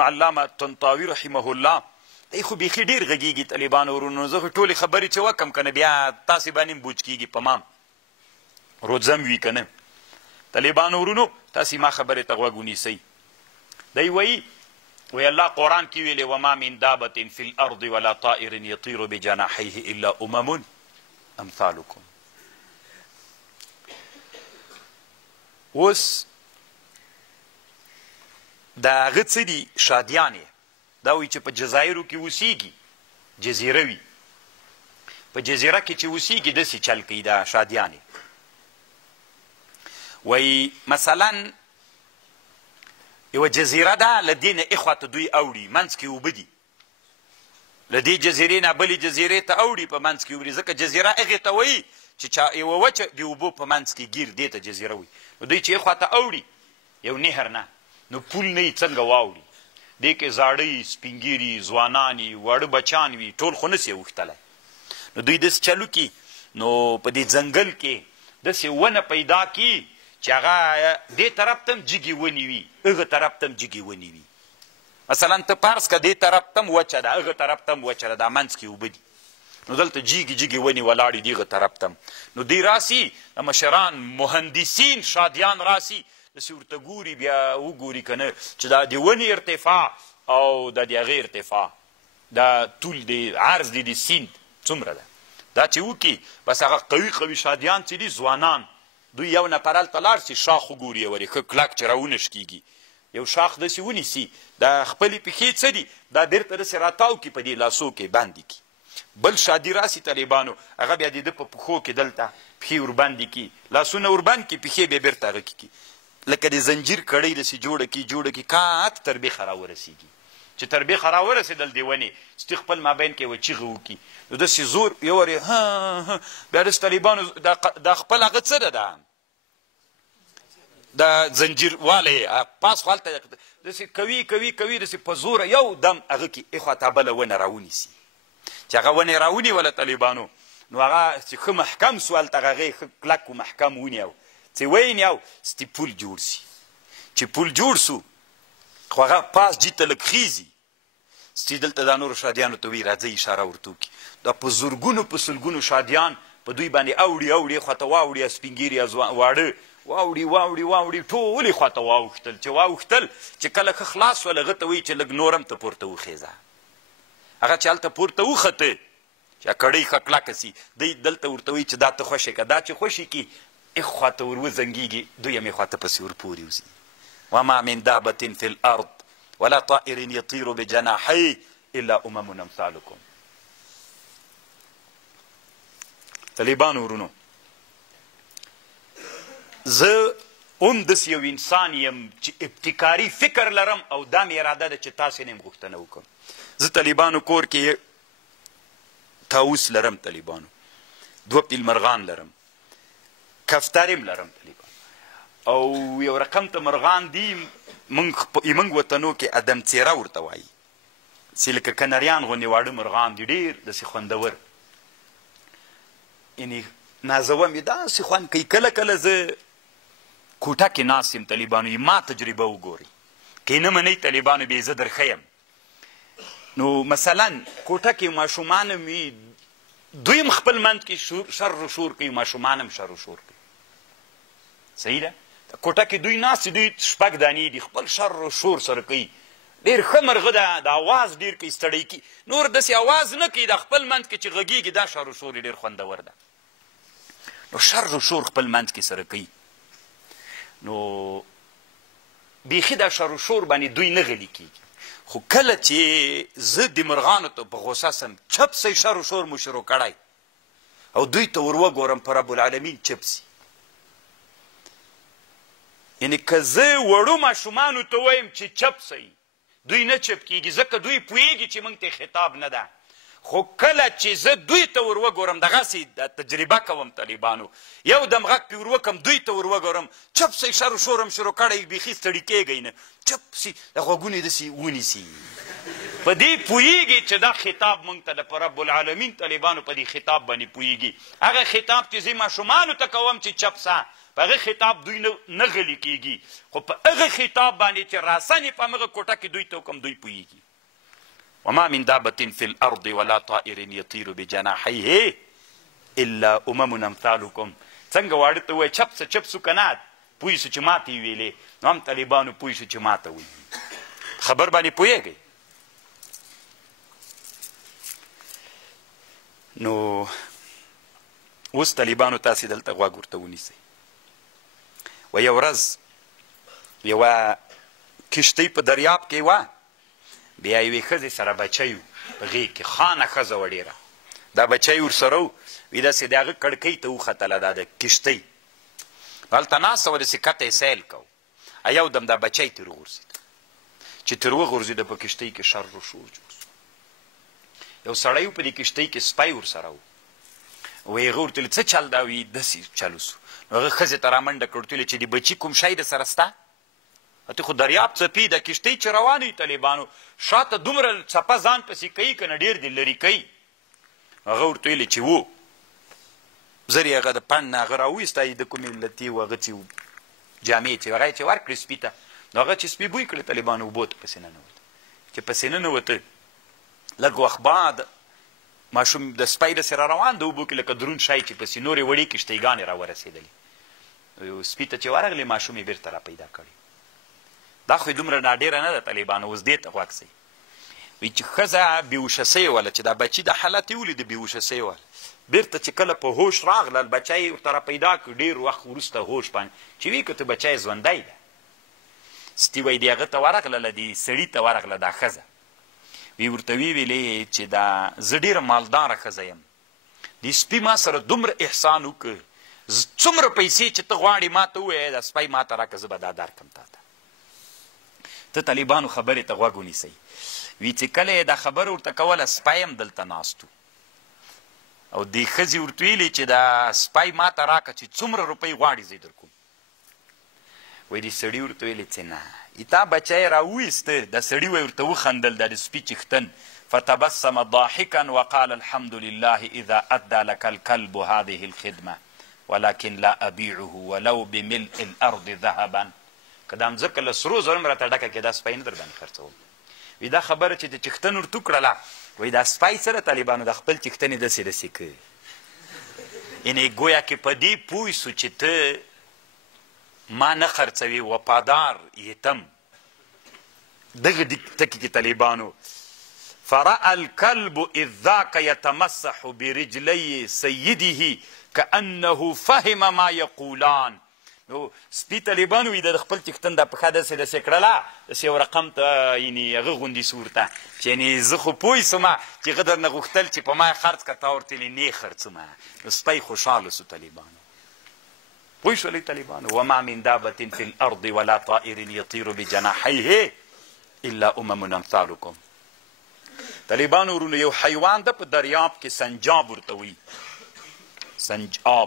علامه طنطاوي رحمه الله دی خو بیخي ډېر غږېږي طالبانو ورونو زه خو ټولې خبرې چې وکم که نه بیا تاسې باندې هم بوج کېږي په ما روزم وي که نه طالبانو ورونو تاسې ما خبرې ته غوږ ونیسئ دی وایي الله قرآن کې ویلې وما من دابة في الأرض ولا طائر يطير بجناحيه إلا أمم أمثالكم اوس دا هغه څه دي شادیانې دا وایي چې په جزایرو کې اوسیږي جزیره وي په جزیره کې چې اوسیږي داسې چل کوي دا شادیانې وایي مثلا یوه جزیره ده له دې نه اخواته دوی اوړي منځ کې اوبه دي له دې جزیرې نه بلې جزیرې ته اوړي په منځ کې اوړي ځکه جزیره هغې ته وایي چې یوه وچه د اوبو په منځ کې ګیر دې ته جزیره وایي نو دوی چې اخواته اوړي یو نهر نه نو پول نه یې څنګه واوړي دې کې زاړه سپین ږیري ځوانان وي واړه بچان وي ټول خو نسي اوښتلی نو دوی داسې چلو کي نو په دې ځنګل کې داسې ونه پیدا کي چې هغه دې طرف ته هم جګې ونې وي هغه طرف ته هم جګې ونې وي مثلا ته فرض که دې طرف ته هم وچه ده هغه طرف ته هم وچه ده دا منځ کې اوبه دي نو دلته جګې جګې ونې ولاړې دي هغه طرف ته هم نو دوی راسي د مشران مهندسین شادیان راسي داسې ورته ګوري بیا وګوري که نه چې دا د ونې ارتفاع او د هغې ارتفاع دا طول د عرض د سیند څومره ده دا چې وکړي بس هغه قوي قوي شادیان چې دي ځوانان دوی یو نفر هلته لاړ شي شاخ وګوري یورې ښه کلک چې راونشکېږي یو شاخ داسې ونیسي دا خپلې پښې څه دي دا بېرته داسې راتاو کړي په دې لاسو کې باندې کړي بل شادي راسي طالبانو هغه بیا د ده په پښو کې دلته پښې ورباندې کړي لاسونه ورباند کړي پښې بیا بېرته هغه کې کړي لکه د زنجیر کړۍ داسې جوړه کړي کات تر بیخه راورسېږي چې تر بیخه راورسېدل دې ونې چې خپل مابین کې یوه چیغه وکړي نو داسې زور یو وارې بیا داسې طالبانو دا خپل هغه څه ده دا دا زنجیر والی پاس خو هلته داسې کوي داسې په زوره یو دم هغه کې اخواته بله ونه راونیسي چې هغه ونې راونیوله طالبانو نو هغه چې ښه محکم سو هلته هغې ښه کلک و محکم ونیو چې وینیو ستې پول جوړ سي چې پول جوړ سو خو هغه پاس جي ته لږ خیزي ستې دلته دا نورو شادیانو ته وایي راځئ اشاره ورته وکړي دا په زرګونو په سلګونو شادیان په دوی باندې اوړي خواته واوړي سپین ږیري واړه واوړي ټولې خواته واوښتل چې واوښتل چې کله ښه خلاص شول هغه ته وایي چې لږ نور هم ته پورته وخیزه هغه چې هلته پورته وخته چې کړۍ ښه کلکه سي دی دلته ورته وایي چې دا ته خوشې که دا چې خوشې کي اخواته ور وزنګېږي دوی هم خواته پسې ورپورې وځي وما من دابة في الأرض ولا طائر يطير بجناحيه إلا أمم أمثالكم طالبانو ورونو زه هم داسې یو انسان یم چې ابتکاري فکر لرم او دا مې اراده ده چې تاسې نه یم غوښتنه وکړم زه طالبانو کور کې طاووس لرم طالبانو 2 پیلمرغان لرم کفترم لرم طالبانو او یو رقم ته مرغان دي موږ وطنو کې ادم څیره ورته وایي چې لکه کنریان غوندې واړه مرغان دي ډېر داسې خوندور یعنې نازوم یې داسې خوند کوي کله کله زه کوټه کې ناست یم طالبانو ما تجربه وګورئ که یې نه منئ طالبانو بیا زه در ښیم نو مثلا کوټه کې ماشومان هم وي دوی هم خپل منځ کې شر و شور کوي ماشومان هم شر و شور کوي صحیح ده کوټه کې دوی ناست دوی 6 دانې دي خپل شر و شور سره کوي ډېر ښه مرغه ده د اواز ډېر کوي ستړی کوي نور داسې اواز نه کوي د خپل منځ کې چې غږېږي دا شر و شور یې ډېر خوندور ده نو شر و شور خپل منځ کې سره کوي نو بیخي دا شر و شور باندې دوی نه غلي کېږي خو کله چې زه د مرغانو ته په غوسه سم چپ سئ شر و شور مو شروع کړی او دوی ته ور وګورم په رب العالمین چپ سي یعنې که زه وړو ماشومانو ته وایم چې چپ سئ دوی نه چپ کېږي ځکه دوی پوهېږي چې موږ ته خطاب نه ده خو کله چې زه دوی ته ور وګورم دغسې تجربه کوم طالبانو یو دم غږ پې ور وکړم دوی ته ور وګورم چپ سئ شر و شور هم شروع کړی بیخي ستړي کېږئ نه چپ سي د غوږونه یې داسې ونیسي په دې پوهیږي چې دا خطاب موږ ته د رب العالمین طالبانو په دې خطاب باندې پوهیږي هغه خطاب چې زه ماشومانو ته کوم چې چپ سه په هغه خطاب دوی نه غلي کیږي خو په هغه خطاب باندې چې راسنې په همغه کوټه کې دوی ته کوم دوی پوهیږي وما من دابة في الأرض ولا طائر يطير بجناحيه إلا أمم أمثالكم څنګه واړه ته وایي چپ سه چپ سو که نه پوه سو چې ما ته یې ویلې نو هم طالبانو پوه سو چې ما ته وایي خبر باندې پوهېږئ نو اوس طالبانو تاسې دلته غوږ ورته ونیسئ و یو ورځ یوه کښتۍ په دریاب کې وه بیا یوې ښځې سره بچی و په غېږ کې خانه ښځه وه ډېره دا بچی ورسره و وي داسې د هغه کړکۍ ته وختله دا د کښتۍ هلته ناسته وه داسې کته یې سیل کو یو دم دا بچی ترې وغورځېد چې ترې وغورځېده په کښتۍ کې شر و شور جوړ شو یو سړی و په دې کښتۍ کې سپی ورسره و وی هغه ورته ویل څه چل دا وي داسې چل وسو نو هغه ښځې ته رامنډه کړ ورته ویل چې د بچي کوم شی د سره سته ته خو دریاب څپي د کښتۍ چې روان وي طالبانو شاته دومره څپه ځان پسې کوي که نه ډېر دې لرې کوي هغه ورته ویلې چې و زر یې هغه د پڼ نه هغه راوایسته د کومې لتې و هغه چې جامې چې هغه یې چې ورکړې سپي ته نو هغه چې سپي بوی کړې طالبانو اوبو ته پسې ننوت چې پسې ننوته لږ وخت بعد ماشوم د سپی داسې را روان د اوبو کې لکه دروند شی چې پسې نورې وړې کښتیګانې را ورسېدلې سپي ته چې ورغلې ماشوم یې بېرته را پیدا کړې دا خو یې دومره ناډېره نه ده طالبانو اوس دې ته غوږ سئ وایي چې ښځه بېهوشه سوې وله چې دا بچي د حالت یې ولید بېهوشه سوې وله بېرته چې کله په هوش راغلل بچی یې ورته را پیدا کړ ډېر وخت وروسته هوش باندې چې وایي که ته بچی ژوندی ده ستي وایي د هغه ته ورغلله دې سړي ته ورغله دا ښځه وی ورته ویلې چې دا زه ډېره مالداره ښځه یم دې سپي ما سره دومره احسان وکړ څومره پیسې چې ته غواړې ما ته ووایې دا سپی ما ته راکړه زه به دا درکړم تا ته ته طالبانو خبرې ته غوږ ونیسئ وی چې کله یې دا خبره ورته کوله سپی هم دلته ناست و او دې ښځې ورته ویلې چې دا سپی ما ته راکړه چې څومره روپۍ غواړې زه یې در کوم وایي دې سړي ورته ویلې چې نه تا بچی راوویسته د سړي وی ورته وخندل دا د سپي چښتن فتبسم ضاحكا وقال الحمد لله اذا ادى لك الكلب هذه الخدمه ولكن لا ابيعه ولو بملء الارض ذهبا که دا مځکه له سرو زرو هم راته ډکه کې دا سپی نه در باندې خرڅوم وي دا خبره چې د چښتن ورته وکړله وایي دا سپی سره طالبانو د خپل چښتن یې داسې داسې که یعنې ګویا کې په دې پوه سو چې ته ما نه خرڅوي وفادار یتم دغه ټکي کې طالبانو فرأى الكلب اذ ذاك يتمسح برجلي سيده كأنه فهم ما يقولان نو سپي طالبانو وي د خپل چښتن دا پښه داسې داسې کړله داسې یو رقم ته یعنې هغه غوندې سور ته چې یعنې زه خو پوه سوم چې هغه درنه غوښتل چې په ما یې خرڅ کړه تا ورته ویلې نه یې خرڅومه نو سپی خوشحاله سو طالبانو پوه شولئ طالبانو وما من دابة في الأرض ولا طائر يطير بجناحيه إلا أمم أمثالكم طالبانو ورونو یو حیوان ده په دریاب کې سنجاب ورته وایي سنجاب